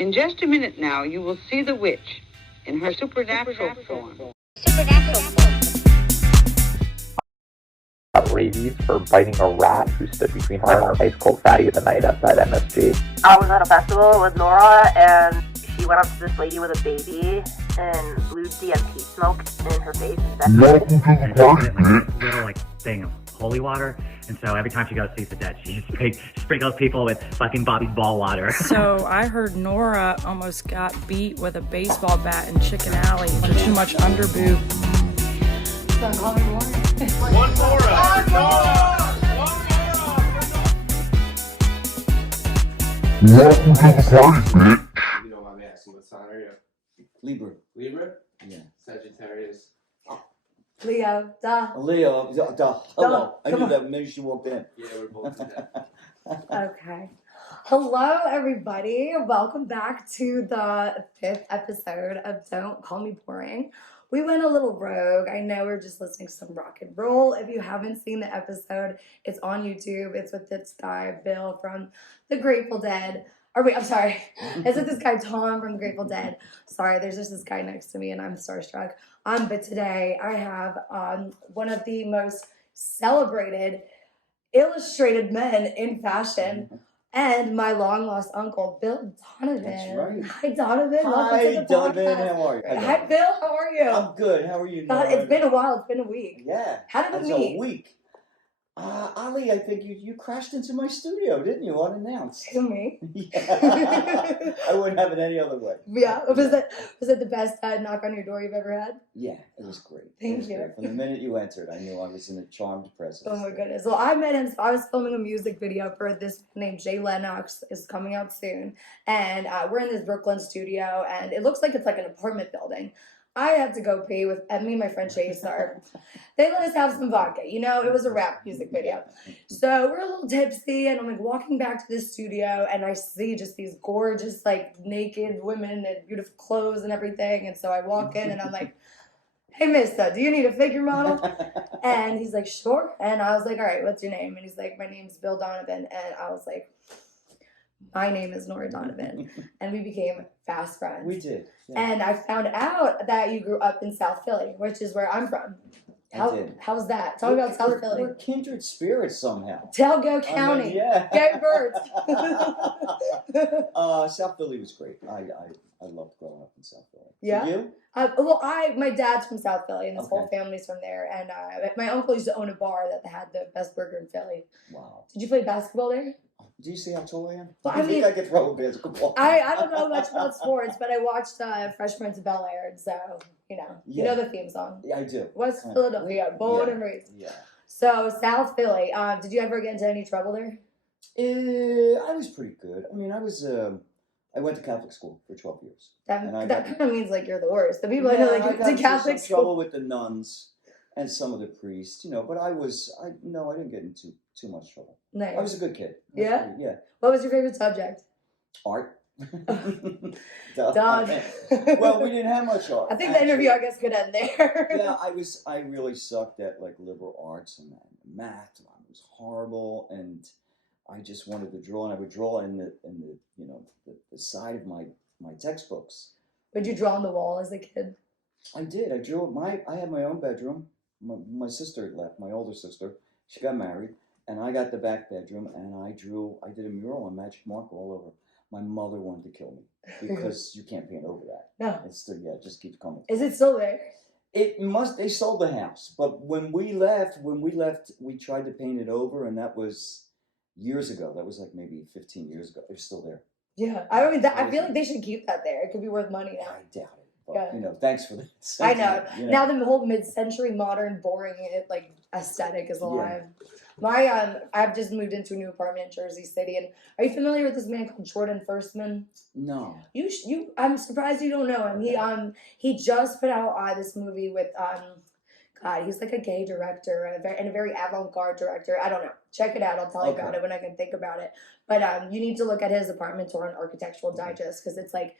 In just a minute now, you will see the witch in her supernatural form. Rabies for biting a rat who stood between her and her ice cold fatty the night outside MSG. I was at a festival with Nora, and she went up to this lady with a baby and blew DMT smoke in her face. Welcome to the party, bitch. Little like thing of holy water, and so every time she goes sees the dead, she just sprinkles people with fucking Bobby's ball water. So I heard Nora almost got beat with a baseball bat in Chicken Alley for too much underboob. Don't call me more. One Nora! Welcome to the party, bitch. You know, I'm asking, what sign are you? Libra. Libra? Yeah. Sagittarius. Leo, duh. Leo, duh. Hello. I Come knew on. that the minute you walked in. Yeah, we're both in that. Okay. Hello, everybody. Welcome back to the 5th episode of Don't Call Me Boring. We went a little rogue. I know we're just listening to some rock and roll. If you haven't seen the episode, it's on YouTube. It's with this guy, Bill from the Grateful Dead. Or wait, I'm sorry. It's with this guy, Tom from the Grateful Dead. Sorry, there's just this guy next to me and I'm starstruck. But today I have one of the most celebrated, illustrated men in fashion. And my long-lost uncle, Bil Donovan. That's right. Hi, Donovan. Welcome Hi, to the Donovan. podcast. How are you? Hi, Bill. How are you? I'm good. How are you, God, Nora? it's been a while. It's been a week. Yeah. How did we That's meet? a week. Ali, I think you crashed into my studio, didn't you, unannounced? To me. Yeah. I wouldn't have it any other way. Yeah. Was that the best knock on your door you've ever had? Yeah, it was great. Thank you. Great. From the minute you entered, I knew I was in a charmed presence. Oh my goodness. Well, I met him. So I was filming a music video for this named Jay Lennox. Is coming out soon. And we're in this Brooklyn studio. And it looks like it's like an apartment building. I had to go pee with me and my friend Chaser. They let us have some vodka. You know, it was a rap music video. So we're a little tipsy, and I'm like walking back to the studio, and I see just these gorgeous, like, naked women in beautiful clothes and everything. And so I walk in, and I'm like, hey, mister, do you need a figure model? And he's like, sure. And I was like, all right, what's your name? And he's like, my name's Bil Donovan. And I was like, my name is Nora Donovan. And we became fast friends. We did. Yeah. And I found out that you grew up in South Philly, which is where I'm from. How's that? Talk about South Philly. We're kindred spirits somehow. Talgo County. I mean, yeah. Go Birds. South Philly was great. I loved growing up in South Philly. Yeah? Did you? My dad's from South Philly, and this whole family's from there. And my uncle used to own a bar that had the best burger in Philly. Wow. Did you play basketball there? Do you see how tall I am? Well, I think I could throw a basketball. I don't know much about sports, but I watched Fresh Prince of Bel-Air, and so, you know the theme song. Yeah, I do. West Philadelphia, born and raised. Yeah. So, South Philly, did you ever get into any trouble there? I was pretty good. I mean, I went to Catholic school for 12 years. That kind of means like you're the worst. The people I know that get to Catholic school. Trouble with the nuns and some of the priests, but I didn't get into too much trouble. Nice. I was a good kid. Yeah? Yeah. What was your favorite subject? Art. Dog. Well, we didn't have much art. I think the interview, I guess, could end there. Yeah, I really sucked at like liberal arts and math. I was horrible, and I just wanted to draw, and I would draw in the side of my textbooks. Would you draw on the wall as a kid? I did. I drew I had my own bedroom. My sister left. My older sister. She got married, and I got the back bedroom, and I did a mural on magic marker all over. My mother wanted to kill me because you can't paint over that. No. It's still, it just keeps coming. Is it still there? They sold the house, but when we left, we tried to paint it over, and that was years ago. That was like maybe 15 years ago. It's still there. Yeah. I mean, I feel like they should keep that there. It could be worth money now. I doubt it. But, thanks for that. I know. Now the whole mid-century modern boring aesthetic is alive. Yeah. I've just moved into a new apartment in Jersey City, and are you familiar with this man called Jordan Firstman? No. I'm surprised you don't know him. He just put out this movie with God, he's like a gay director and a very avant-garde director. I don't know. Check it out. I'll tell you about it when I can think about it. But you need to look at his apartment tour on Architectural Digest, because it's like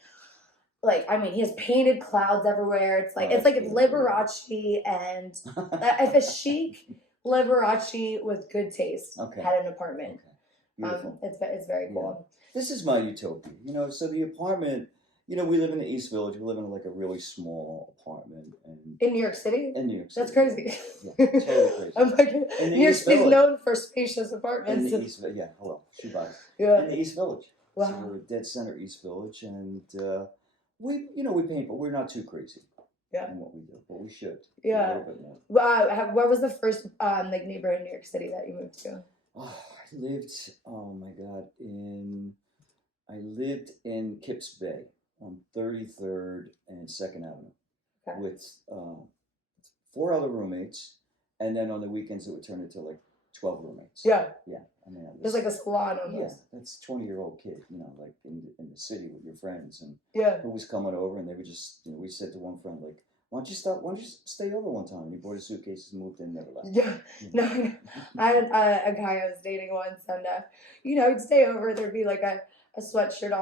he has painted clouds everywhere. It's like it's Liberace and if a chic Liberace with good taste had an apartment. Beautiful. It's very cool. This is my utopia, so the apartment, we live in the East Village. We live in like a really small apartment. In New York City? In New York City. That's crazy. Yeah, totally crazy. I'm like, New York City's known for spacious apartments. In the East Village, yeah, hello, shoebox. Yeah. In the East Village. Wow. So we're dead center East Village, and we paint, but we're not too crazy. In what we do, but we should. Yeah. A little bit more. What was the first neighborhood in New York City that you moved to? Oh, I lived in Kips Bay on 33rd and 2nd Avenue with 4 other roommates, and then on the weekends it would turn into like 12 roommates. Yeah. I mean, it was like a salon almost. Yeah, that's 20-year-old kid, like in the city with your friends, and who was coming over, and they would just, we said to one friend, like, why don't you stay over one time? And he brought his suitcases and moved in, never left. Yeah, no, I had a guy I was dating once, and he'd stay over. There'd be like a sweatshirt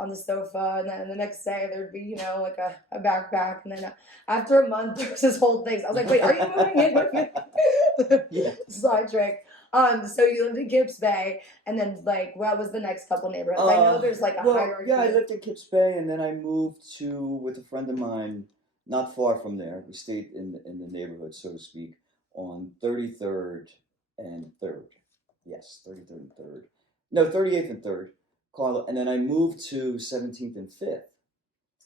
on the sofa, and then the next day there'd be like a backpack, and then after a month there was this whole thing. So I was like, wait, are you moving in with me? Slide trick. So you lived in Kips Bay, and then like what was the next couple neighborhoods? I know there's like a hierarchy. Yeah, I lived in Kips Bay, and then I moved with a friend of mine not far from there. We stayed in the neighborhood, so to speak, on 33rd and 3rd. Yes, 33rd and 3rd. No, 38th and 3rd. Carla, and then I moved to 17th and 5th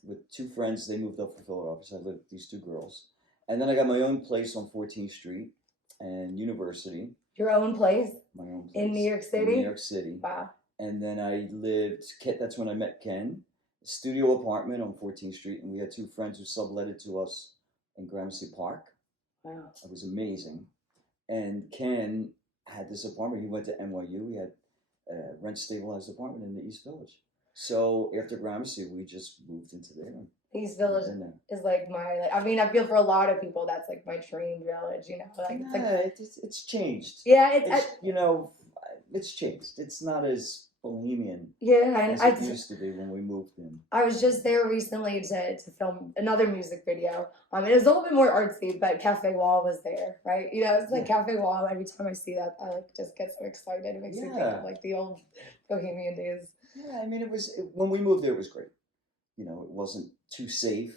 with 2 friends. They moved up from Philadelphia. So I lived with these 2 girls, and then I got my own place on 14th Street and University. Your own place? My own place. In New York City? In New York City. Wow. And then that's when I met Ken. Studio apartment on 14th Street, and we had 2 friends who subletted to us in Gramercy Park. Wow. It was amazing. And Ken had this apartment. He went to NYU. He had a rent-stabilized apartment in the East Village. So after Gramercy, we just moved into there. East Village is like I feel for a lot of people that's like my dream village, it's changed. Yeah, it's changed. It's not as bohemian as it used to be when we moved in. I was just there recently to film another music video. It was a little bit more artsy, but Cafe Wall was there, right? It's like Cafe Wall. Every time I see that, I just get so excited. It makes me think of like the old bohemian days. Yeah, I mean, when we moved there, it was great. It wasn't too safe,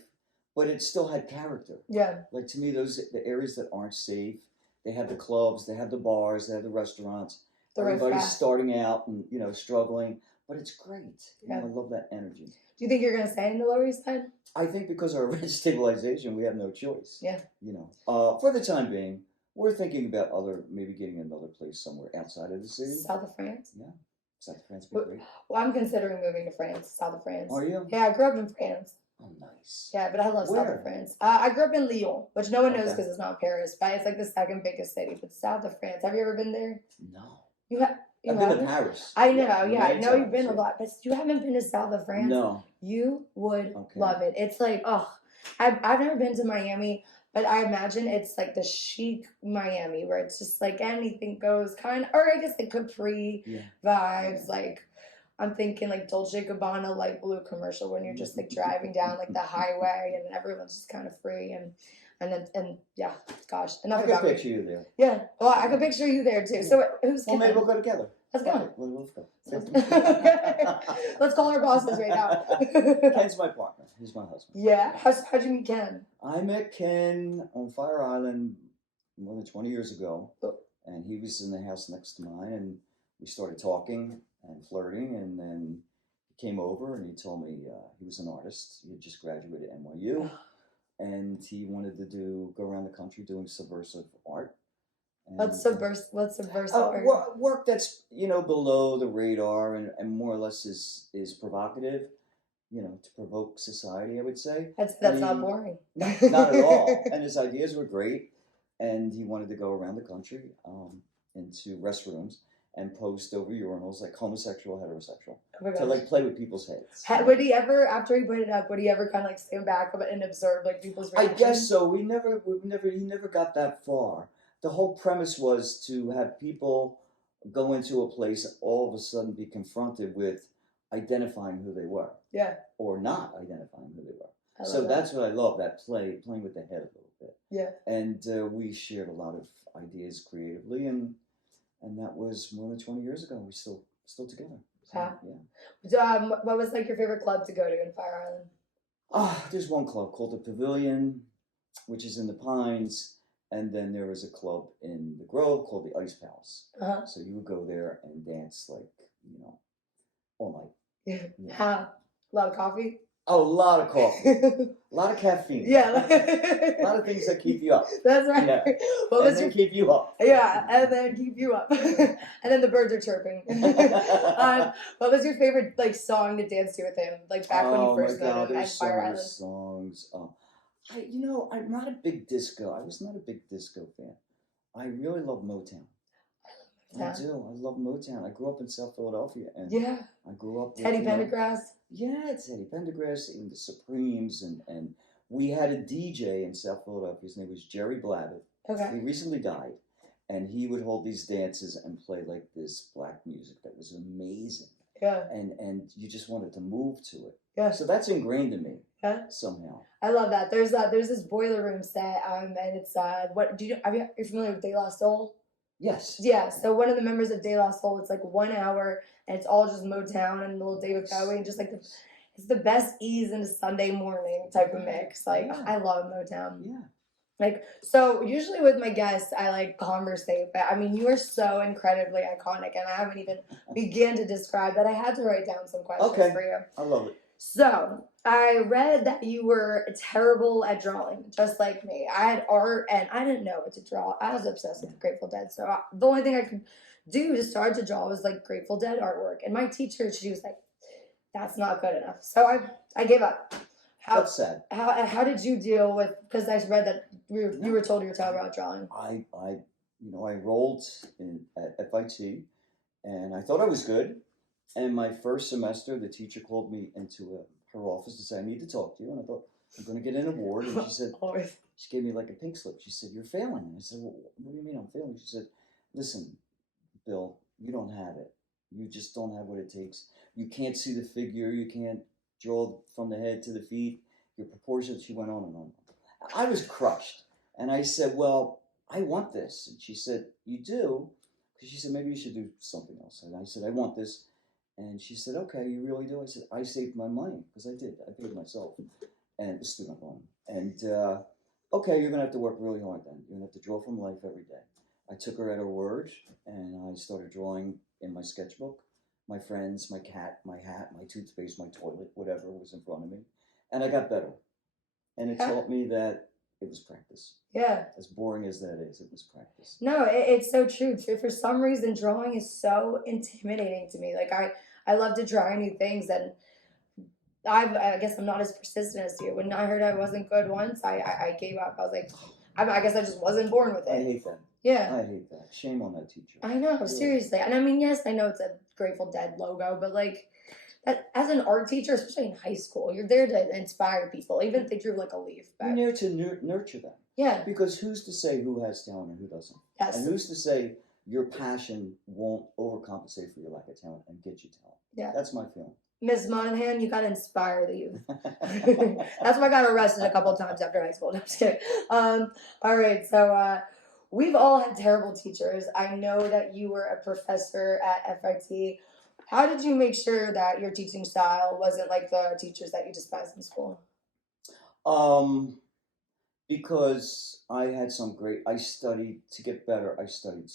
but it still had character. Yeah. Like to me, the areas that aren't safe, they have the clubs, they have the bars, they have the restaurants. Everybody's starting out and struggling, but it's great. I love that energy. Do you think you're gonna stay in the Lower East Side? I think because of our rent stabilization, we have no choice. Yeah. For the time being, we're thinking about maybe getting another place somewhere outside of the city. South of France. Yeah. South of France would be great. Well, I'm considering moving to France, south of France. Are you? Yeah, I grew up in France. Oh, nice. Yeah, but I love south of France. I grew up in Lyon, which no one knows because it's not Paris, but it's like the second biggest city. But south of France. Have you ever been there? No. I've been to Paris. I know, I know you've been a lot, but you haven't been to south of France? No. You would love it. It's like, I've never been to Miami, but I imagine it's like the chic Miami where it's just like anything goes or I guess like Capri vibes. Like I'm thinking like Dolce & Gabbana light blue commercial when you're just like driving down like the highway and everyone's just kind of free and yeah, gosh. I can picture you there. Yeah, well, I can picture you there too. So who's Well, maybe we'll go together. Let's go. Let's go. Let's call our bosses right now. Ken's my partner. He's my husband. Yeah. How'd you meet Ken? I met Ken on Fire Island more than 20 years ago. And he was in the house next to mine. And we started talking and flirting. And then he came over and he told me he was an artist. He had just graduated at NYU. And he wanted to go around the country doing subversive art. And, what's subversive art? Work that's below the radar and more or less is provocative, to provoke society. I would say that's not boring. Not at all. And his ideas were great, and he wanted to go around the country into restrooms and post over urinals like homosexual, heterosexual, to like play with people's heads. Would he ever, after he put it up, would he ever kind of like stand back and observe like people's reactions? I guess so. He never got that far. The whole premise was to have people go into a place and all of a sudden be confronted with identifying who they were. Yeah. Or not identifying who they were. So that's what I love, that playing with the head a little bit. Yeah. And we shared a lot of ideas creatively, and that was more than 20 years ago. We still still together. So, Wow. yeah. What was like your favorite club to go to in Fire Island? There's one club called the Pavilion, which is in the Pines, and then there was a club in the Grove called the Ice Palace. So you would go there and dance like, all night. Yeah. A lot of coffee? Oh, a lot of coffee. A lot of caffeine. Yeah. A lot of things that keep you up. That's right. Yeah. What was And then keep you up. Yeah, and then keep you up. And then the birds are chirping. What was your favorite like song to dance to with him? Like back when you first met him at Fire Island? Songs. I'm not a big disco. I was not a big disco fan. I really love Motown. I do. I love Motown. I grew up in South Philadelphia, and Yeah. I grew up with Teddy Pendergrass. Yeah, Teddy Pendergrass, even the Supremes, and we had a DJ in South Philadelphia. His name was Jerry Blavitt. Okay. He recently died, and he would hold these dances and play like this black music that was amazing. Yeah. And you just wanted to move to it. Yeah. So that's ingrained in me. Yeah. Somehow. I love that. There's this boiler room set, and it's what do you are you familiar with De La Soul? Yes. Yeah. So one of the members of De La Soul, it's like 1 hour, and it's all just Motown and little David Bowie, and just like it's the best ease into Sunday morning type of mix. Like I love Motown. Yeah. Like, so usually with my guests, I like conversate, but I mean, you are so incredibly iconic, and I haven't even began to describe that. I had to write down some questions for you. I love it. So I read that you were terrible at drawing, just like me. I had art, and I didn't know what to draw. I was obsessed with the Grateful Dead, so the only thing I could do to start to draw was like Grateful Dead artwork. And my teacher, she was like, "That's not good enough." So I gave up. That's sad. How did you deal with? Because I read that you were told you were terrible at drawing. I enrolled at FIT, and I thought I was good. And my first semester, the teacher called me into her office to say, "I need to talk to you." And I thought, I'm going to get an award. And she said, she gave me like a pink slip. She said, "You're failing." And I said, "Well, what do you mean I'm failing?" She said, "Listen, Bill, you don't have it. You just don't have what it takes. You can't see the figure. You can't draw from the head to the feet. Your proportions." She went on and on. I was crushed. And I said, "Well, I want this." And she said, "You do?" Because she said, "Maybe you should do something else." And I said, "I want this." And she said, "Okay, you really do?" I said, "I saved my money," because I did. I paid myself and the student loan. And okay, you're going to have to work really hard then. You're going to have to draw from life every day. I took her at her word, and I started drawing in my sketchbook. My friends, my cat, my hat, my toothpaste, my toilet, whatever was in front of me. And I got better. And it taught me that it was practice. Yeah. As boring as that is, it was practice. No, it's so true. For some reason, drawing is so intimidating to me. Like I love to try new things, and I guess I'm not as persistent as you. When I heard I wasn't good once, I gave up. I was like, I guess I just wasn't born with it. I hate that. Yeah. I hate that. Shame on that teacher. I know, really. Seriously. And I mean, yes, I know it's a Grateful Dead logo, but like that as an art teacher, especially in high school, you're there to inspire people, even if they drew like a leaf. You're there to nurture them. Yeah. Because who's to say who has talent and who doesn't? Yes. And who's to say your passion won't overcompensate for your lack of talent and get you talent? Yeah. That's my feeling. Ms. Monahan, you gotta inspire the youth. That's why I got arrested a couple times after high school. No, I'm just kidding. All right, so we've all had terrible teachers. I know that you were a professor at FIT. How did you make sure that your teaching style wasn't like the teachers that you despised in school? Because I had I studied to get better. I took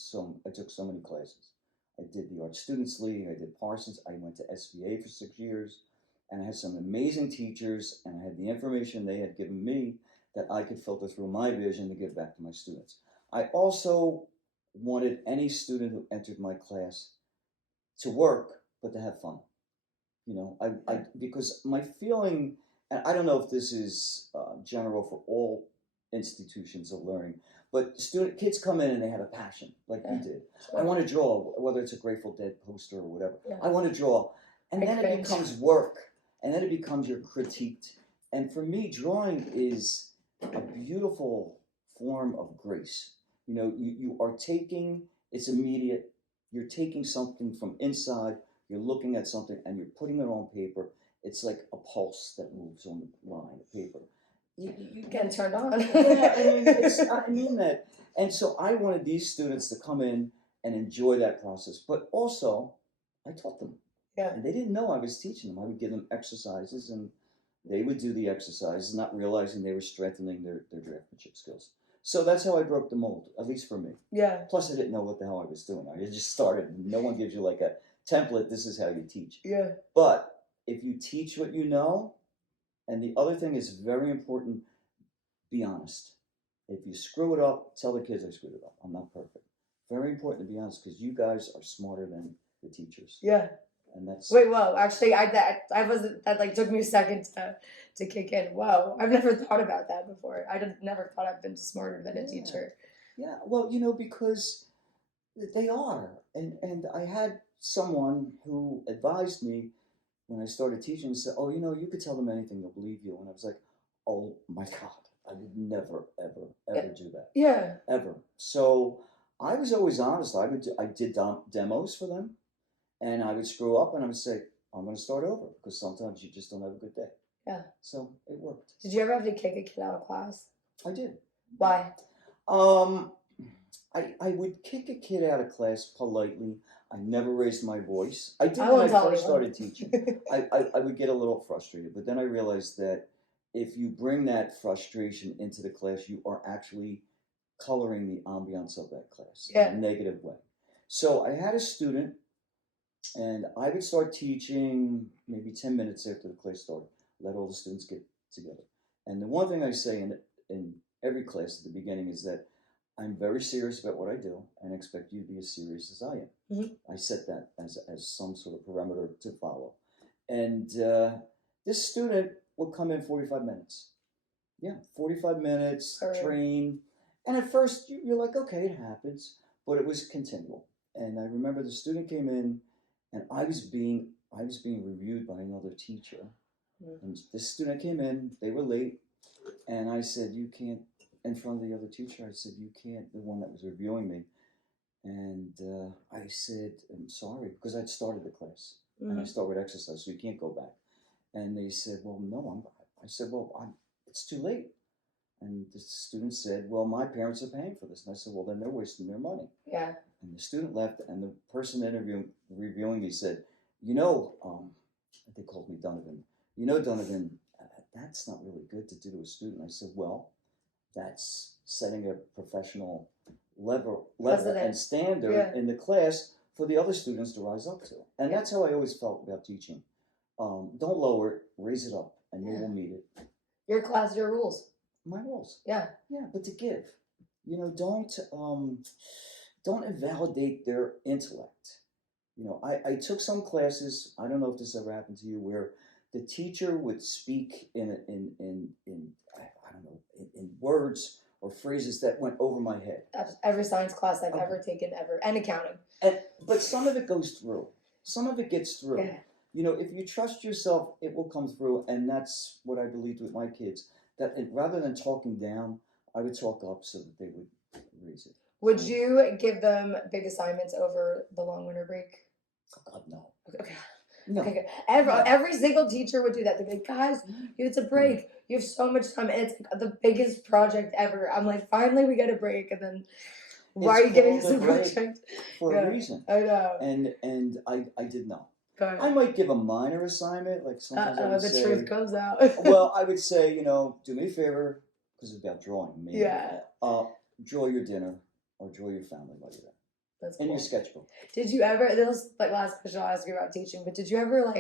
so many classes. I did the Art Students League, I did Parsons, I went to SVA for 6 years, and I had some amazing teachers, and I had the information they had given me that I could filter through my vision to give back to my students. I also wanted any student who entered my class to work, but to have fun. Because my feeling, and I don't know if this is general for all institutions of learning, but kids come in and they have a passion, like you did. Sure. I want to draw, whether it's a Grateful Dead poster or whatever. Yeah. I want to draw. And then it becomes work. And then it becomes you're critiqued. And for me, drawing is a beautiful form of grace. You are taking, it's immediate. You're taking something from inside, you're looking at something, and you're putting it on paper. It's like a pulse that moves on the line of paper. You get turned on. Yeah, I mean that. And so I wanted these students to come in and enjoy that process. But also, I taught them. Yeah. And they didn't know I was teaching them. I would give them exercises, and they would do the exercises, not realizing they were strengthening their draftsmanship skills. So that's how I broke the mold, at least for me. Yeah. Plus, I didn't know what the hell I was doing. I just started. No one gives you like a template. This is how you teach. Yeah. But if you teach what you know, and the other thing is very important, be honest. If you screw it up, tell the kids I screwed it up. I'm not perfect. Very important to be honest, because you guys are smarter than the teachers. Yeah. And that's Wait, whoa. Actually, I wasn't. That like took me a second to kick in. Whoa, I've never thought about that before. Never thought I've been smarter than a teacher. Yeah. Well, because they are, and I had someone who advised me when I started teaching and said, "Oh, you could tell them anything; they'll believe you." And I was like, "Oh my God, I would never, ever do that. Yeah. Ever." So I was always honest. I did demos for them. And I would screw up and I would say, I'm going to start over, because sometimes you just don't have a good day. Yeah. So it worked. Did you ever have to kick a kid out of class? I did. Why? I would kick a kid out of class politely. I never raised my voice. I did I when won't I tell first you. started teaching. I would get a little frustrated, but then I realized that if you bring that frustration into the class, you are actually coloring the ambiance of that class in a negative way. So I had a student, and I would start teaching maybe 10 minutes after the class started. Let all the students get together. And the one thing I say in every class at the beginning is that I'm very serious about what I do and expect you to be as serious as I am. Mm-hmm. I set that as some sort of parameter to follow. And this student would come in 45 minutes. Yeah, 45 minutes, train. And at first you're like, okay, it happens. But it was continual. And I remember the student came in, and I was being reviewed by another teacher. Mm-hmm. And this student came in, they were late, and I said, you can't, in front of the other teacher, I said, you can't, the one that was reviewing me. And I said, I'm sorry, because I'd started the class. Mm-hmm. And I start with exercise, so you can't go back. And they said, well, no, I said, well, it's too late. And the student said, well, my parents are paying for this. And I said, well, then they're wasting their money. Yeah. And the student left, and the person reviewing me said, they called me Donovan. Donovan, that's not really good to do to a student. I said, well, that's setting a professional level and standard in the class for the other students to rise up to. And that's how I always felt about teaching. Don't lower it, raise it up, and you will meet it. Your class, your rules. My rules. Yeah. Yeah, but to give. Don't invalidate their intellect. I took some classes, I don't know if this ever happened to you, where the teacher would speak in words or phrases that went over my head. Every science class I've ever taken ever, and accounting. But some of it goes through. Some of it gets through. Yeah. If you trust yourself, it will come through, and that's what I believed with my kids. That rather than talking down, I would talk up so that they would raise it. Would you give them big assignments over the long winter break? Oh God, no. Okay. No. Okay. Every single teacher would do that. They'd be like, guys, it's a break. You have so much time, and it's like the biggest project ever. I'm like, finally we get a break, and then why are you giving us a project? For a reason. I know. And I did not. Good. I might give a minor assignment, like sometimes I would the say, truth comes out. well, I would say, do me a favor, because it's about drawing. Maybe. Yeah. Draw your dinner or draw your family while you're there. That's in cool. your sketchbook. Did you ever, this was like last question I'll ask you about teaching, but did you ever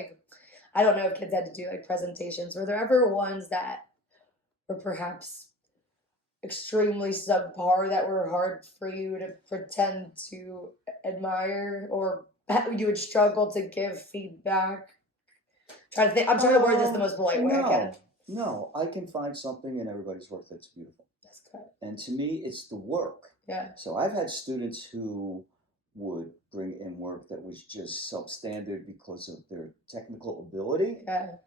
I don't know if kids had to do like presentations, were there ever ones that were perhaps extremely subpar that were hard for you to pretend to admire, or you would struggle to give feedback? I'm trying to word this the most polite way I can. No, I can find something in everybody's work that's beautiful. That's good. And to me, it's the work. Yeah. So I've had students who would bring in work that was just substandard because of their technical ability. Yeah.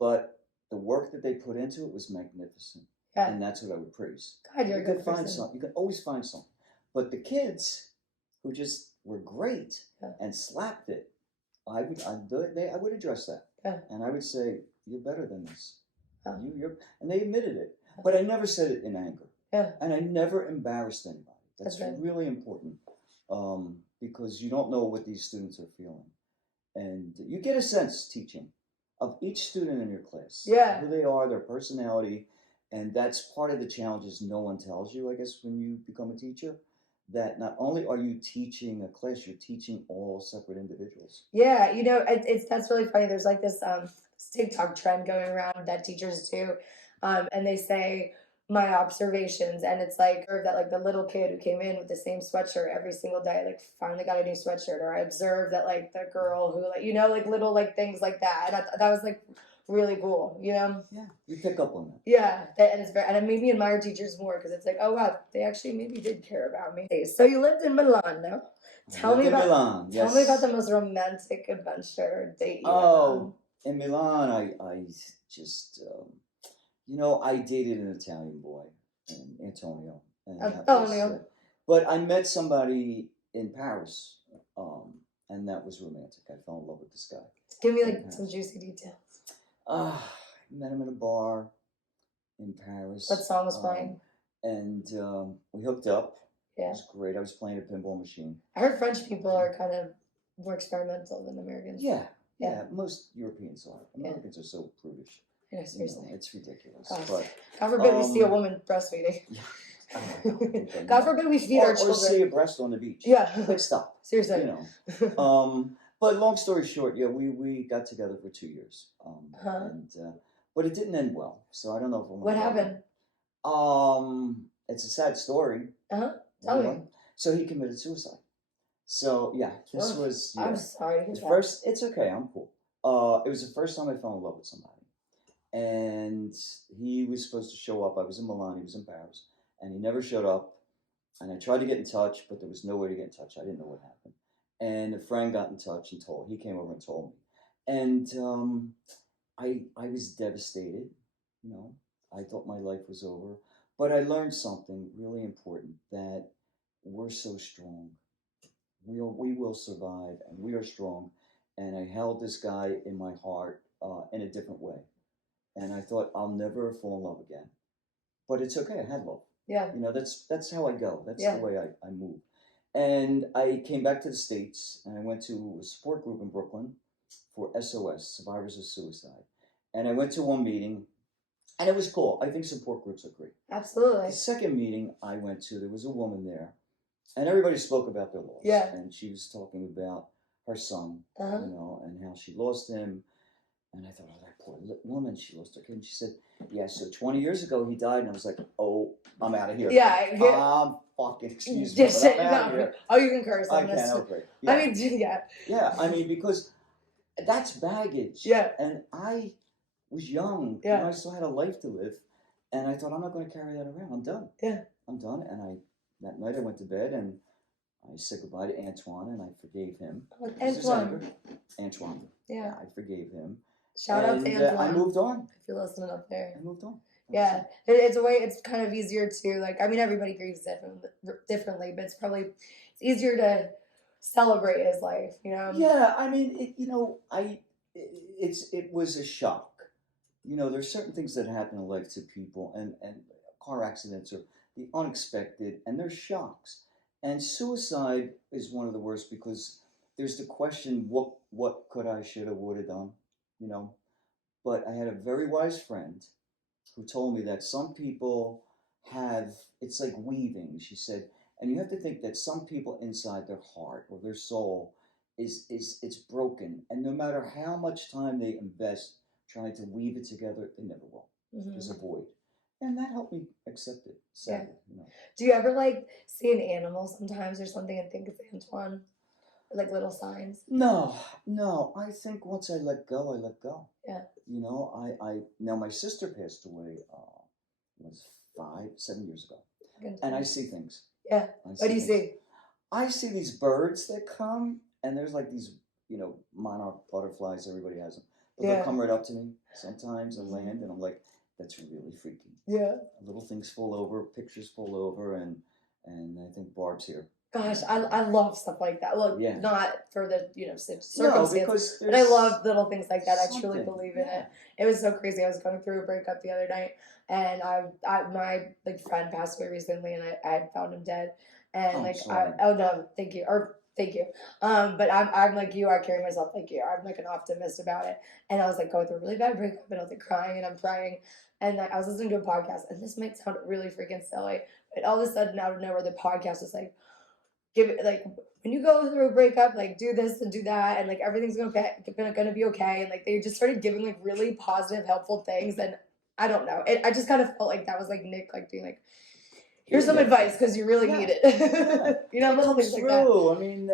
But the work that they put into it was magnificent. Yeah. And that's what I would praise. God, you're a good find person. something. You can always find something. But the kids who just were great and slapped it, I would address that. Yeah. And I would say, you're better than this. And they admitted it. But I never said it in anger. Yeah. And I never embarrassed anybody. That's good. really important, because you don't know what these students are feeling. and you get a sense teaching of each student in your class. Yeah. Who they are, their personality, and that's part of the challenges no one tells you, I guess, when you become a teacher. That not only are you teaching a class, you're teaching all separate individuals. Yeah, you know, it's that's really funny. There's like this TikTok trend going around that teachers do, and they say my observations, and it's like or that like the little kid who came in with the same sweatshirt every single day, like finally got a new sweatshirt, or I observed that like the girl who like like little like things like that, and that was like really cool, Yeah, you pick up on that. Yeah, and it's very, and it made me admire teachers more because it's like, oh wow, they actually maybe did care about me. So you lived in Milan, no? Tell me about Milan. Yes. Tell me about the most romantic adventure or date you went Oh, in Milan, I just I dated an Italian boy, Antonio. And that was, Antonio. but I met somebody in Paris, and that was romantic. I fell in love with this guy. Give me like some juicy details. I met him in a bar in Paris. What song was playing? And we hooked up. Yeah. It was great. I was playing a pinball machine. I heard French people are kind of more experimental than Americans. Yeah. Most Europeans are. Americans are so prudish. Yeah, seriously. It's ridiculous. Gosh. But God forbid we see a woman breastfeeding. Yeah. God forbid we feed our or children. see a breast on the beach. Yeah. Like stop. Seriously. But long story short, yeah, we got together for 2 years. And but it didn't end well. So I don't know if What happened? It's a sad story. Tell me. So he committed suicide. So yeah, this was. Yeah, I'm sorry. first, it's okay. I'm cool. It was the first time I fell in love with somebody, and he was supposed to show up. I was in Milan. He was in Paris, and he never showed up. And I tried to get in touch, but there was no way to get in touch. I didn't know what happened. And a friend got in touch and he came over and told me, and I was devastated. I thought my life was over, but I learned something really important, that we're so strong. We will survive, and we are strong. And I held this guy in my heart in a different way. And I thought, I'll never fall in love again. But it's okay, I had love. Yeah. That's how I go. That's the way I move. And I came back to the States, and I went to a support group in Brooklyn for SOS, Survivors of Suicide. And I went to one meeting, and it was cool. I think support groups are great. Absolutely. The second meeting I went to, there was a woman there, and everybody spoke about their loss. Yeah. And she was talking about her son, Uh-huh. and how she lost him. And I thought, oh, that poor woman, she lost her kid. And she said, yeah, so 20 years ago he died. And I was like, oh, I'm out of here. Yeah. Fucking excuse me, but I'm out of here. Oh, you can curse I on can't this. help it. Yeah. I mean, yeah. Yeah, I mean, because that's baggage. Yeah. And I was young. Yeah. And I still had a life to live. And I thought, I'm not going to carry that around. I'm done. Yeah. I'm done. And that night I went to bed, and I said goodbye to Antoine, and I forgave him. Antoine. Yeah. I forgave him. Shout out to Antoine. I moved on. If you're listening up there. I moved on. Yeah, it's a way. It's kind of easier to like. I mean, everybody grieves differently, but it's easier to celebrate his life. Yeah, I mean, it was a shock. There's certain things that happen in life to people, and car accidents are the unexpected, and they're shocks. And suicide is one of the worst, because there's the question, what could I, should have, would have done, But I had a very wise friend who told me that some people it's like weaving, she said, and you have to think that some people inside their heart or their soul it's broken, and no matter how much time they invest trying to weave it together, they never will. There's a void. And that helped me accept it, sadly. Do you ever see an animal sometimes or something and think it's Antoine? Or, little signs? No. I think once I let go, I let go. Yeah. Now my sister passed away, was 7 years ago. And I see things. Yeah. What do you see? I see these birds that come, and there's these, monarch butterflies, everybody has them. But they'll come right up to me sometimes and land, and I'm like, that's really freaky. Yeah. Little things fall over, pictures fall over, and I think Barb's here. Gosh, I love stuff like that. Look, not for the circumstance, but I love little things like that. I truly believe in it. It was so crazy. I was going through a breakup the other night, and my friend passed away recently, and I had found him dead. And no, thank you. Or Thank you. But I'm like you. I carry myself like you. I'm like an optimist about it. And I was like going through a really bad breakup, and I was like crying, and I'm crying. And like, I was listening to a podcast, and this might sound really freaking silly, but all of a sudden, out of nowhere, the podcast was like, give it like when you go through a breakup, like do this and do that, and like everything's gonna be okay. And like they just started giving like really positive, helpful things. And I don't know. I just kind of felt like that was like Nick like being like, here's some advice because you really need it. You know, it little comes things like that. through. I mean,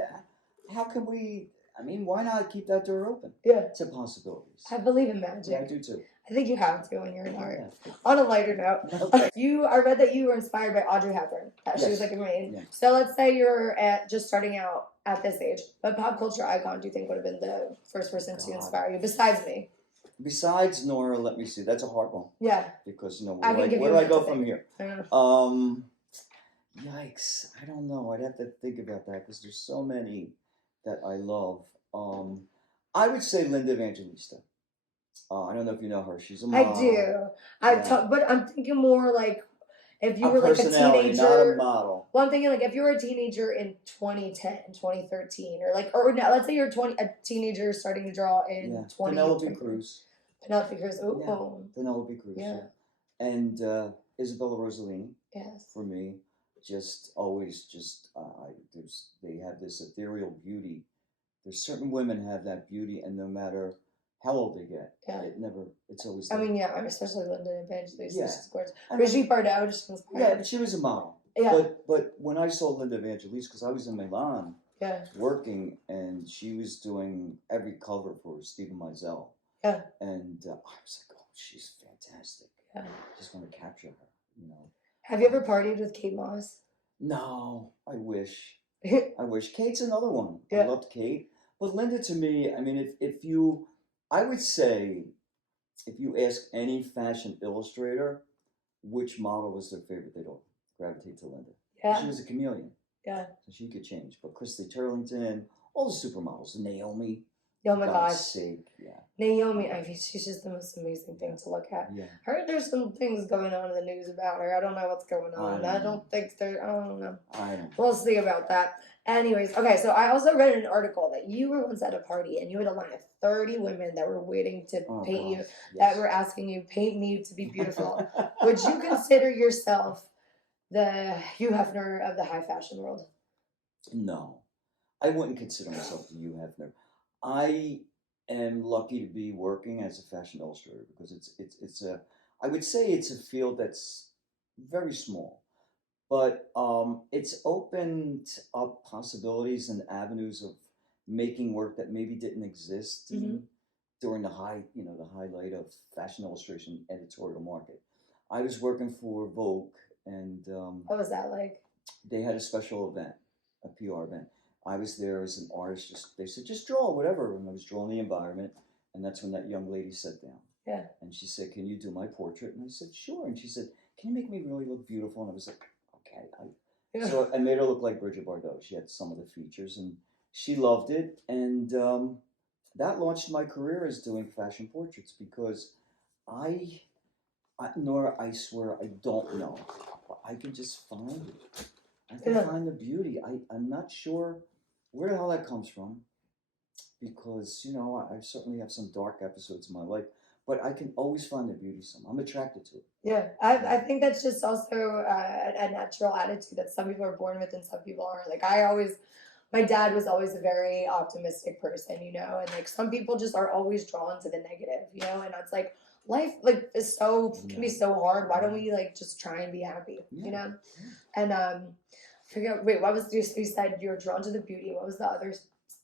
how can we? I mean, why not keep that door open? Yeah, to possibilities. I believe in magic. Yeah, I do too. I think you have to when you're in art. Yeah. On a lighter note, Okay. I read that you were inspired by Audrey Hepburn. She was Yes. like a main. Yeah. So let's say you're just starting out at this age. What pop culture icon do you think would have been the first person to inspire you besides me? Besides Nora, let me see. That's a hard one. Yeah. Because I can give where you do a I go hint. from here? I don't know. Yikes! I don't know. I'd have to think about that because there's so many that I love. I would say Linda Evangelista. I don't know if you know her. She's a model. I do. Yeah. But I'm thinking more like if you A were like a personality, teenager. not a model. Well, I'm thinking like if you were a teenager in 2010, 2013, or now let's say you're a teenager starting to draw in Yeah. 20. Penelope Cruz. Penelope Cruz. Ooh. Yeah. Penelope Cruz. Yeah. And Isabella Rossellini. Yes. For me, just always they have this ethereal beauty. There's certain women have that beauty, and no matter how old they get, it's always. I mean, yeah, I'm especially Linda Evangelista. Yeah. She's gorgeous. I mean, Brigitte Bardot just inspired. Yeah, but she was a model. Yeah. But when I saw Linda Evangelista, because I was in Milan, working, and she was doing every cover for Stephen Meisel. Yeah. And I was like, oh, she's fantastic. Yeah. I just want to capture her, you know. Have you ever partied with Kate Moss? No, I wish. I wish. Kate's another one. Yeah. I loved Kate. But Linda, to me, I mean, I would say, if you ask any fashion illustrator which model was their favorite, they'd all gravitate to Linda. Yeah. She was a chameleon. Yeah. So she could change. But Christy Turlington, all the supermodels, Naomi. Oh my gosh. God's sake, yeah. Naomi, I mean, she's just the most amazing thing to look at. Yeah. Heard there's some things going on in the news about her. I don't know what's going on. I don't know. I don't know. We'll see about that. Anyways, okay, so I also read an article that you were once at a party and you had a line of 30 women that were waiting to paint you, that were asking you, paint me to be beautiful. Would you consider yourself the Hugh Hefner of the high fashion world? No. I wouldn't consider myself the Hugh Hefner. I am lucky to be working as a fashion illustrator because I would say it's a field that's very small, but it's opened up possibilities and avenues of making work that maybe didn't exist during the highlight of fashion illustration editorial market. I was working for Vogue, and what was that like? They had a special event, a PR event. I was there as an artist. They said, just draw whatever. And I was drawing the environment. And that's when that young lady sat down. Yeah. And she said, can you do my portrait? And I said, sure. And she said, can you make me really look beautiful? And I was like, okay. So I made her look like Brigitte Bardot. She had some of the features and she loved it. And that launched my career as doing fashion portraits because Nora, I swear, I don't know. I can just find it. I can find the beauty. I'm not sure where the hell that comes from because, I certainly have some dark episodes in my life, but I can always find the beauty somewhere. I'm attracted to it. Yeah, I think that's just also a natural attitude that some people are born with and some people aren't. Like my dad was always a very optimistic person, and like some people just are always drawn to the negative, and it's like life is can be so hard. Why don't we just try and be happy, And wait, what was you said you were drawn to the beauty. What was the other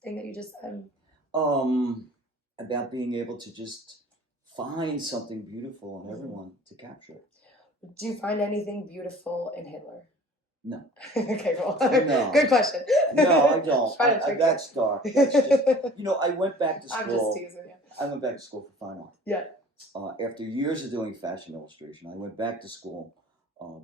thing that you just said? About being able to just find something beautiful in everyone to capture. Do you find anything beautiful in Hitler? No. Okay, cool. No. Good question. No, I don't. That's dark. That's just, I went back to school. I'm just teasing you. I went back to school for fine art. Yeah. After years of doing fashion illustration, I went back to school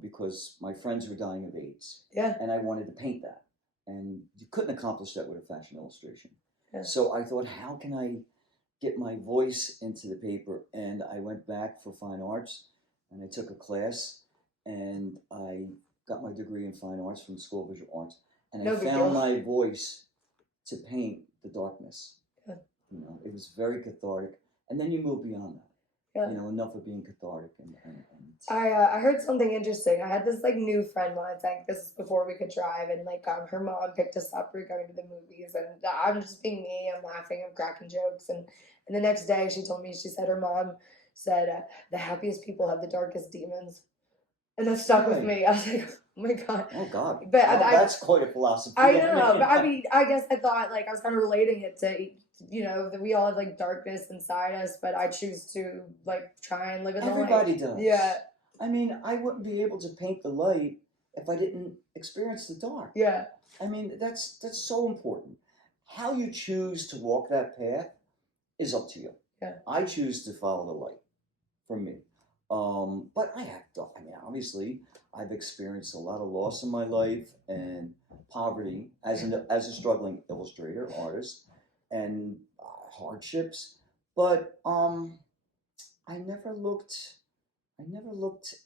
because my friends were dying of AIDS. Yeah. And I wanted to paint that. And you couldn't accomplish that with a fashion illustration. Yeah. So I thought, how can I get my voice into the paper? And I went back for fine arts and I took a class and I got my degree in fine arts from the School of Visual Arts. And I found my voice to paint the darkness. Yeah. You know, it was very cathartic, and then you move beyond that. Yeah. You know, enough of being cathartic and I heard something interesting. I had this like new friend once. Like this is before we could drive, and like her mom picked us up. We were going to the movies, and I'm just being me. I'm laughing. I'm cracking jokes, and the next day she told me, she said her mom said the happiest people have the darkest demons, and that stuck with me. I was like, oh my god. Oh God. But that's quite a philosophy. I know, but I mean, I guess I thought like I was kind of relating it to, you know, that we all have like darkness inside us, but I choose to like try and live in the light. Everybody does. Yeah. I mean, I wouldn't be able to paint the light if I didn't experience the dark. Yeah. I mean, that's so important. How you choose to walk that path is up to you. Yeah. I choose to follow the light for me. But I mean, obviously, I've experienced a lot of loss in my life and poverty as a struggling illustrator, artist, and hardships. But I never looked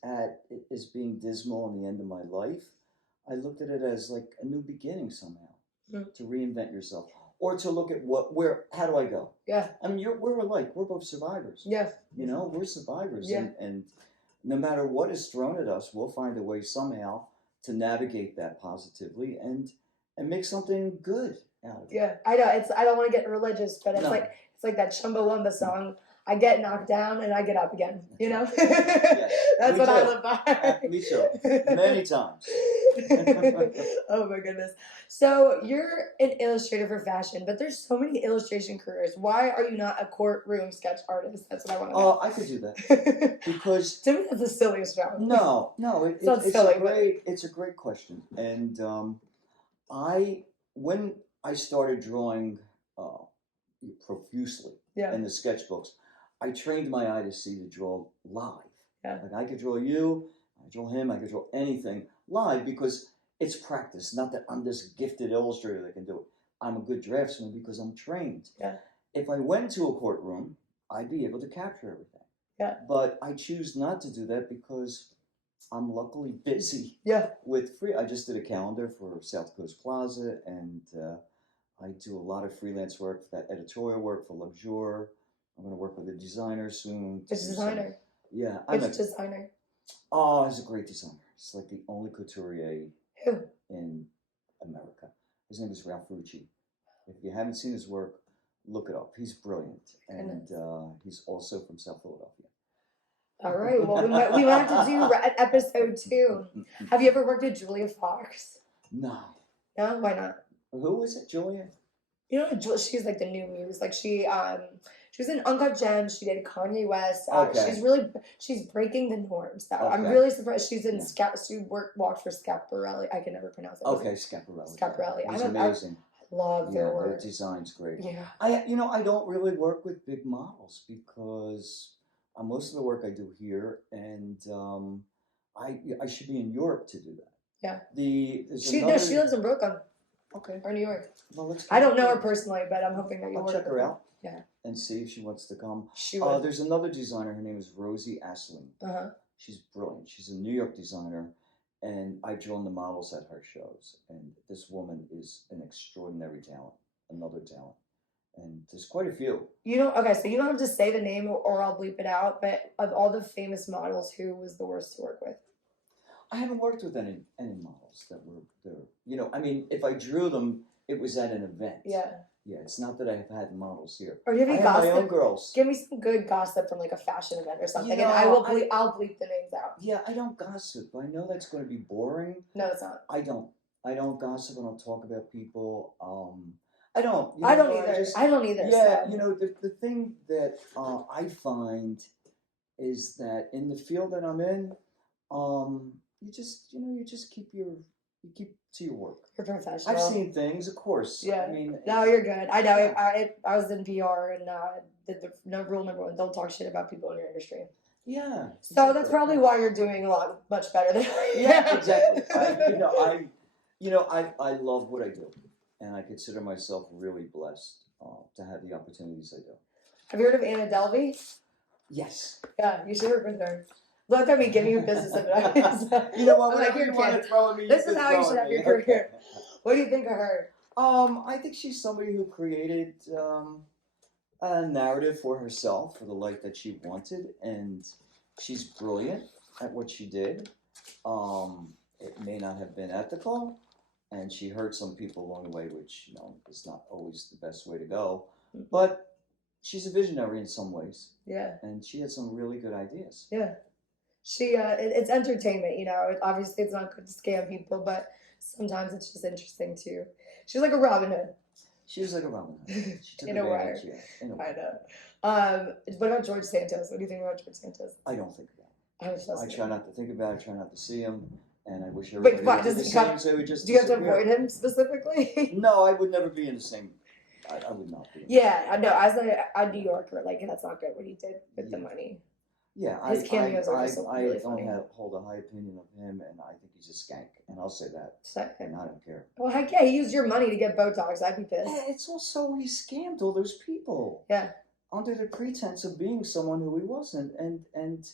at it as being dismal in the end of my life. I looked at it as like a new beginning somehow, to reinvent yourself, or to look at how do I go? Yeah. I mean, we're alike. We're both survivors. Yeah. You know, we're survivors, Yeah. and no matter what is thrown at us, we'll find a way somehow to navigate that positively and make something good out of it. Yeah, I know. I don't want to get religious, but it's like that Chumbawamba song. I get knocked down and I get up again. You know, Yes. That's Me what I too. live by. Me too. Many times. Oh my goodness. So you're an illustrator for fashion, but there's so many illustration careers. Why are you not a courtroom sketch artist? That's what I want to know. I could do that because to me that's the silliest job. no, It's not silly, it's a great question, and when I started drawing profusely in the sketchbooks, I trained my eye to see to draw live. Yeah. Like I could draw you, I draw him, I could draw anything live because it's practice. Not that I'm this gifted illustrator that can do it. I'm a good draftsman because I'm trained. Yeah. If I went to a courtroom, I'd be able to capture everything. Yeah. But I choose not to do that because I'm luckily busy. Yeah. I just did a calendar for South Coast Plaza, and I do a lot of freelance work, that editorial work for Luxure. I'm going to work with a designer soon. Which designer? Yeah. Which designer? Oh, he's a great designer. He's like the only couturier Who? in America. His name is Ralph Rucci. If you haven't seen his work, look it up. He's brilliant. And he's also from South Philadelphia. All right. Well, we might have to do episode 2. Have you ever worked with Julia Fox? No. No? Why not? Who is it, Julia? You know, she's like the new muse. Like she was in Uncut Gems. She did Kanye West. Okay. She's breaking the norms. So I'm Okay. really surprised. She's in walked for Schiaparelli. I can never pronounce it. Okay, Schiaparelli. Schiaparelli. He's amazing. I love their Their work. design's great. Yeah. I don't really work with big models because most of the work I do here, and I should be in Europe to do that. Yeah. She lives in Brooklyn. Okay. Or New York. Well, I don't know her personally, but I'm hoping that you'll I'll check her out. Yeah. And see if she wants to come. She would. There's another designer. Her name is Rosie Asling. Uh-huh. She's brilliant. She's a New York designer, and I've drawn the models at her shows. And this woman is an extraordinary talent, another talent. And there's quite a few. So you don't have to say the name or I'll bleep it out, but of all the famous models, who was the worst to work with? I haven't worked with any models that were there. You know, I mean, if I drew them, it was at an event. Yeah. Yeah, it's not that I've had models here. Or you have any I have gossip? my own girls. Give me some good gossip from like a fashion event or something, You know, and I'll bleep the names out. Yeah, I don't gossip. I know that's going to be boring. No, it's not. I don't gossip. I don't talk about people. I don't. I don't either. I don't either. Yeah, so. you know, the thing that I find is that in the field that I'm in, you just keep to your work. You're professional. I've seen things, of course. Yeah. I mean, no, you're good. I know. I was in PR and rule number 1: don't talk shit about people in your industry. Yeah. So that's probably why you're doing much better than I am. Yeah, exactly. I love what I do, and I consider myself really blessed to have the opportunities I do. Have you heard of Anna Delvey? Yes. Yeah, you should work with her. Look at me giving you business advice. You know what? I'm like, Whenever you want to throw me, this is how you should have your career. What do you think of her? I think she's somebody who created a narrative for herself, for the life that she wanted, and she's brilliant at what she did. It may not have been ethical, and she hurt some people along the way, which, you know, is not always the best way to go. But she's a visionary in some ways. Yeah. And she had some really good ideas. Yeah. It's entertainment, you know. Obviously, it's not good to scam people, but sometimes it's just interesting too. She's like a Robin Hood. She was like a Robin Hood. She took In a way. advantage, yeah, in a way. I know. What about George Santos? What do you think about George Santos? I don't think about it. I was just I try not to think about it. I try not to see him. And I wish Wait, everybody why did the does he same, come? so it would just Do you have to disappear. avoid him specifically? No, I would never be in the same. I would not be. Yeah, I know. As a New Yorker, like, that's not good what he did with the money. Yeah, His cameos are also I really don't funny. hold a high opinion of him, and I think he's a skank, and I'll say that. And I don't care. Well, heck yeah, he used your money to get Botox. I'd be pissed. Yeah, it's also he scammed all those people. Yeah. Under the pretense of being someone who he wasn't, and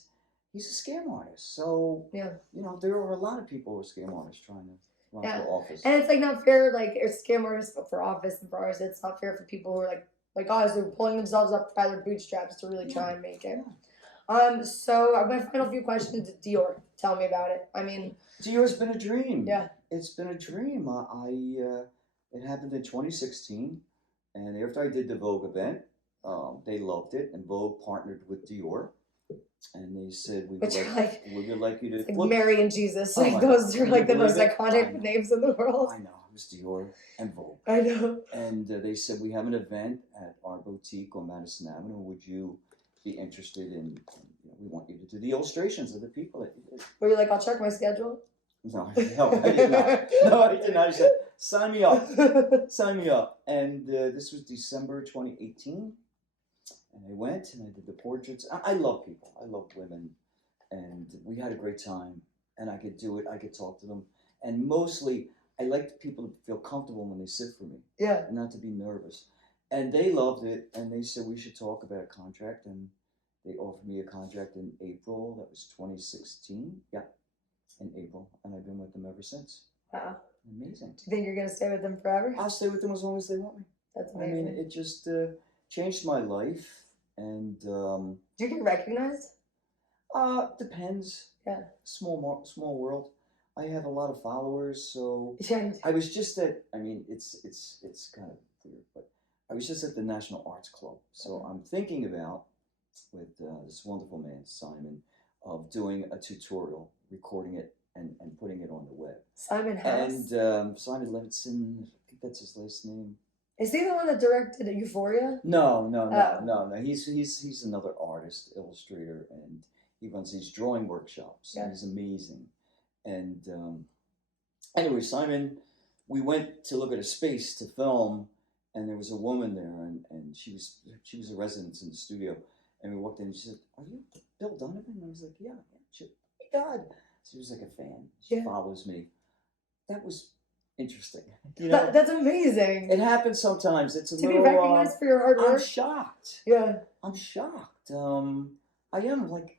he's a scam artist. So yeah, you know, there are a lot of people who are scam artists trying to run for office. And it's like not fair, like it's scam artists for office and for ours. It's not fair for people who are like us who are pulling themselves up by their bootstraps to really try and make it. So my final few questions to Dior. Tell me about it. I mean, Dior's been a dream. Yeah, it's been a dream. It happened in 2016, and after I did the Vogue event, they loved it, and Vogue partnered with Dior, and they said we would like you to like Mary and Jesus. Oh Like my those God. are like the most Believe it? iconic names in the world. I know, it was Dior and Vogue. I know. And they said we have an event at our boutique on Madison Avenue. Would you be interested in? You know, we want you to do the illustrations of the people that you did. Were you like, I'll check my schedule? No, I did not. No, I did not. I said, sign me up. Sign me up. And this was December 2018. And I went and I did the portraits. I love people. I love women. And we had a great time. And I could do it. I could talk to them. And mostly, I like people to feel comfortable when they sit for me. Yeah. And not to be nervous. And they loved it. And they said, we should talk about a contract. And they offered me a contract in April. That was 2016. Yeah. In April, and I've been with them ever since. Wow. Amazing. Do you think you're going to stay with them forever? I'll stay with them as long as they want me. That's amazing. I mean, it just changed my life, and... Do you get recognized? Depends. Yeah. Small world. I have a lot of followers, so... Yeah. I was just at, I mean, it's kind of weird, but I was just at the National Arts Club, so I'm thinking about, with this wonderful man, Simon, of doing a tutorial, recording it, and putting it on the web. Simon House? And Simon Levinson, I think that's his last name. Is he the one that directed Euphoria? No. He's another artist, illustrator, and he runs these drawing workshops. Yeah. He's amazing. And anyway, Simon, we went to look at a space to film, and there was a woman there, and she was a resident in the studio. And we walked in and she said, "Are you Bil Donovan?" And I was like, yeah. She said, "Oh my God." She was like a fan. She follows me. That was interesting. You know, that's amazing. It happens sometimes. It's a to little... be recognized for your hard work? I'm shocked. Yeah. I'm shocked. I am like,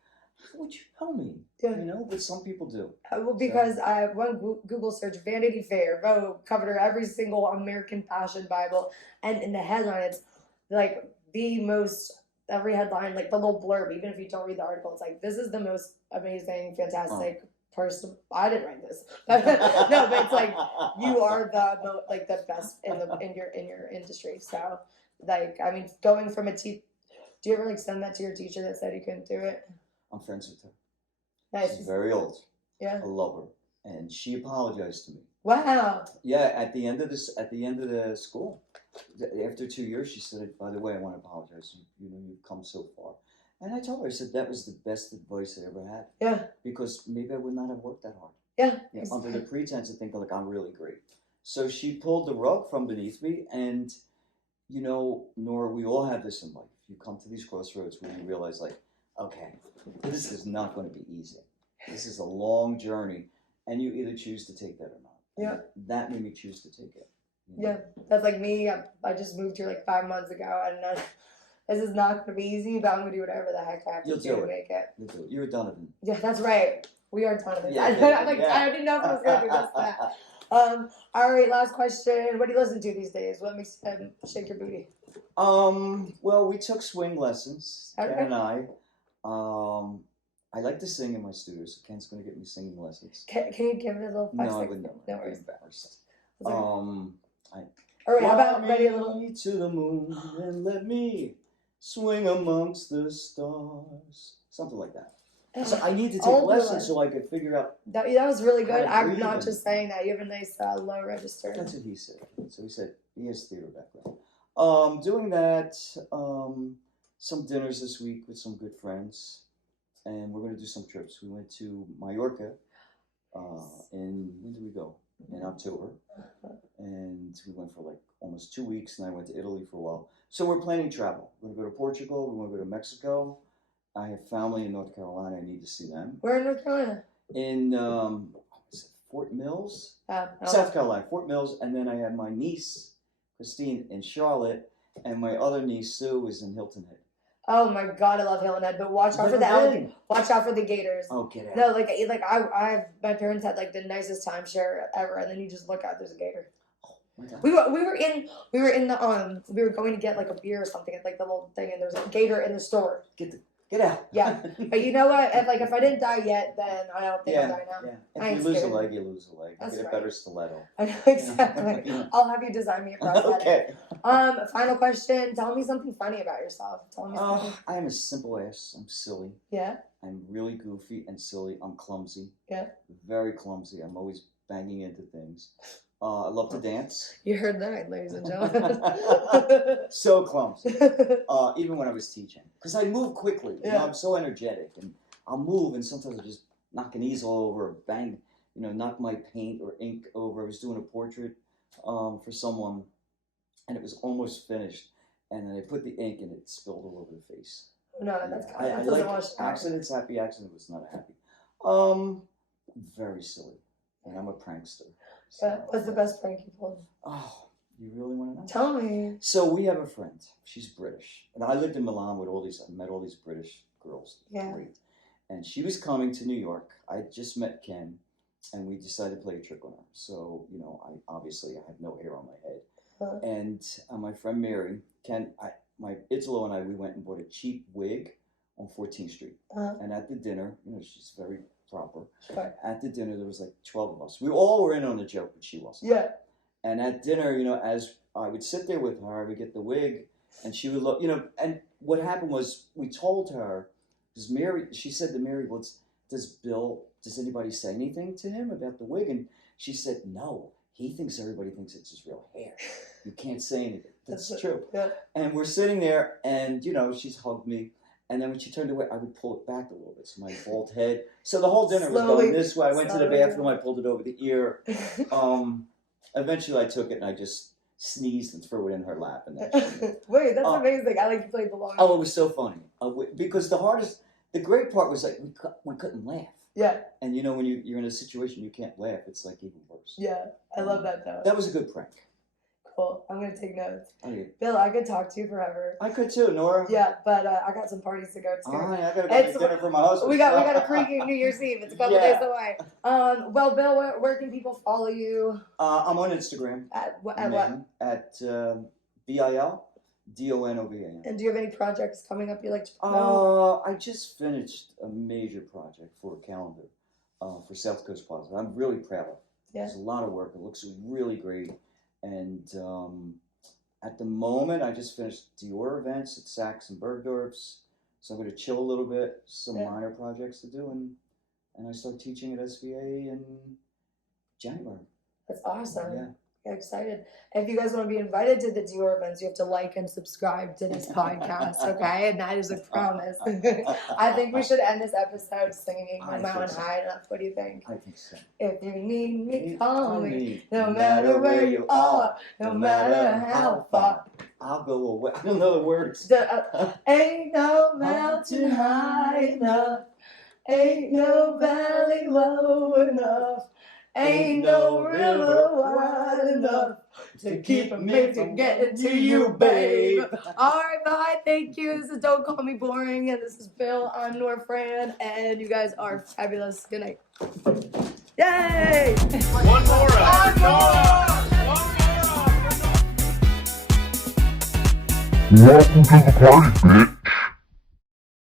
how would you know me? Yeah. You know, but some people do. Well, because I one Google search, Vanity Fair, Vogue covered every single American fashion Bible, and in the headline, it's like the most... Every headline, like the little blurb, even if you don't read the article, it's like, this is the most amazing, fantastic person. I didn't write this. No, but it's like, you are the best in your industry. So, like, I mean, going from do you ever like send that to your teacher that said you couldn't do it? I'm friends with her. Nice. She's very old. Yeah. I love her. And she apologized to me. Wow. Yeah, at the end of the school. After 2 years, she said, "By the way, I want to apologize. You know, you've come so far." And I told her, I said, that was the best advice I ever had. Yeah. Because maybe I would not have worked that hard. Yeah. Exactly. Under the pretense of thinking, like, I'm really great. So she pulled the rug from beneath me. And, you know, Nora, we all have this in life. You come to these crossroads where you realize, like, okay, this is not going to be easy. This is a long journey. And you either choose to take that or not. Yeah. And that made me choose to take it. Yeah, that's like me. I just moved here like 5 months ago, and this is not going to be easy, but I'm going to do whatever the heck I have to do to make it. You'll do it. You're a Donovan. Yeah, that's right. We are Donovan. Yeah, I didn't know if I was going to do just that. All right, last question. What do you listen to these days? What makes you shake your booty? Well, we took swing lessons, Okay. Ken and I. I like to sing in my studio, so Ken's going to get me singing lessons. Can you give it a little 5 No, I seconds? wouldn't. No I'd be worries. embarrassed. All I right, how about fly ready a little? me to the moon and let me swing amongst the stars. Something like that. So I need to take I'll do lessons it. so I can figure out. That was really good. How to I'm breathe not and- just saying that. You have a nice low register. That's what he said. So he said he has theater background. Doing that, some dinners this week with some good friends, and we're going to do some trips. We went to Mallorca. When did we go? In October, and we went for like almost 2 weeks, and I went to Italy for a while. So we're planning travel. We're going to go to Portugal. We want to go to Mexico. I have family in North Carolina. I need to see them. Where in North Carolina? In is it Fort Mills, Oh. South Carolina, Fort Mills, and then I have my niece Christine in Charlotte, and my other niece Sue is in Hilton Head. Oh my God, I love Hill and Head, but watch out for the Never alligator. been. Watch out for the gators. Oh, get out. No, like I my parents had like the nicest timeshare ever, and then you just look out, there's a gator. My God. We were in the we were going to get like a beer or something at like the little thing, and there was a gator in the store. Get out. Yeah, but you know what? If I didn't die yet, then I don't think I'll die now. Yeah. I If ain't you lose a scared. leg, you lose a leg. That's You get right. a better stiletto. I know exactly. Yeah. I'll have you design me a prosthetic. Okay. Final question. Tell me something funny about yourself. Tell me something. I am a simple ass. I'm silly. Yeah. I'm really goofy and silly. I'm clumsy. Yeah. Very clumsy. I'm always banging into things. I love to dance. You heard that, ladies and gentlemen. So clumsy. Even when I was teaching. Because I move quickly. You know, Yeah. I'm so energetic. And I'll move, and sometimes I just knock an easel over or bang, knock my paint or ink over. I was doing a portrait for someone, and it was almost finished. And then I put the ink, and it spilled all over the face. No, that's I that doesn't like wash out. accidents. Happy accident was not a happy. Very silly. And I'm a prankster. So, What's the best prank you pulled? Oh, you really want to know? Tell me. So we have a friend. She's British, and I lived in Milan with I met all these British girls. Yeah. Great. And she was coming to New York. I just met Ken, and we decided to play a trick on her. So I have no hair on my head, Huh. and my friend Mary, my Italo and I, we went and bought a cheap wig on 14th Street. Uh-huh. And at the dinner, she's very proper. Sure. At the dinner, there was like 12 of us. We all were in on the joke, but she wasn't. Yeah. And at dinner, as I would sit there with her, I would get the wig, and she would look, and what happened was we told her, because she said to Mary, well, does anybody say anything to him about the wig? And she said, no, everybody thinks it's his real hair. You can't say anything. That's true. Yeah. And we're sitting there, and, she's hugged me. And then when she turned away, I would pull it back a little bit, so my bald head. So the whole dinner was Slowly, going this way. I went to the slowly. bathroom, I pulled it over the ear. Eventually I took it and I just sneezed and threw it in her lap. And then Wait, that's amazing. I like you played the long. it was so funny. Because the great part was like we couldn't laugh. Yeah. And when you're in a situation you can't laugh, it's like even worse. Yeah. I love that though. That was a good prank. Cool. I'm gonna take notes. Oh, yeah. Bill, I could talk to you forever. I could too, Nora. Yeah, but I got some parties to go to. I gotta go It's- make dinner for my husband. We got a freaking New Year's Eve. It's a couple Yeah. days away. Well, Bill, where can people follow you? I'm on Instagram. At what? At BILDONOVAN. And do you have any projects coming up you like to promote? I just finished a major project for a calendar for South Coast Plaza. I'm really proud of it. Yeah. There's a lot of work. It looks really great. And at the moment, I just finished Dior events at Saks and Bergdorf's. So I'm going to chill a little bit, some Yeah. minor projects to do. And I start teaching at SVA in January. That's awesome. Yeah. Get excited. If you guys want to be invited to the Dior events, you have to like and subscribe to this podcast, okay? And that is a promise. I think we should end this episode singing I "No Mountain think so. High Enough." What do you think? I think so. If you need me, call me. No No matter where you are, no matter how far. I'll go away. I don't know the words. Ain't no mountain high enough. Ain't no valley low enough. Ain't no river wide enough to keep me from getting to you, babe. All right, bye. Thank you. This is Don't Call Me Boring, and this is Bill. I'm Nora Fran, and you guys are fabulous. Good night. Yay! One more up. Welcome to the party, bitch.